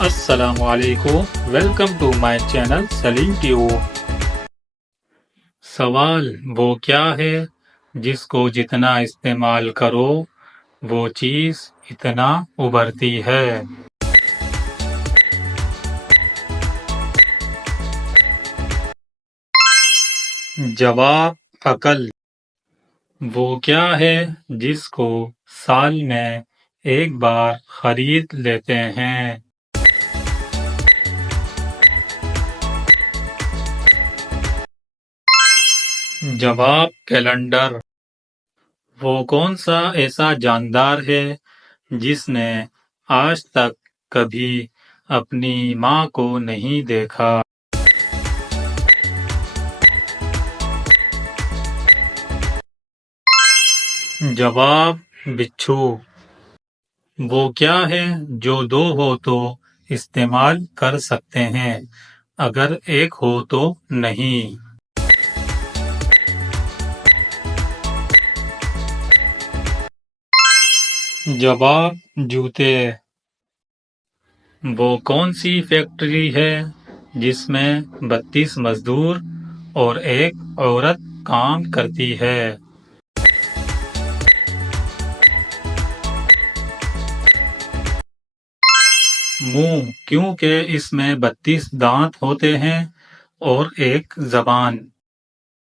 السلام علیکم، welcome to my channel Saleem tube. سوال وہ کیا ہے جس کو جتنا استعمال کرو وہ چیز اتنا ابھرتی ہے؟ جواب عقل۔ وہ کیا ہے جس کو سال میں ایک بار خرید لیتے ہیں؟ جواب کیلنڈر۔ وہ کون سا ایسا جاندار ہے جس نے آج تک کبھی اپنی ماں کو نہیں دیکھا؟ جواب بچھو۔ وہ کیا ہے جو دو ہو تو استعمال کر سکتے ہیں، اگر ایک ہو تو نہیں؟ جواب جوتے۔ وہ کون سی فیکٹری ہے جس میں 32 مزدور اور ایک عورت کام کرتی ہے؟ منہ، کیونکہ اس میں 32 دانت ہوتے ہیں اور ایک زبان۔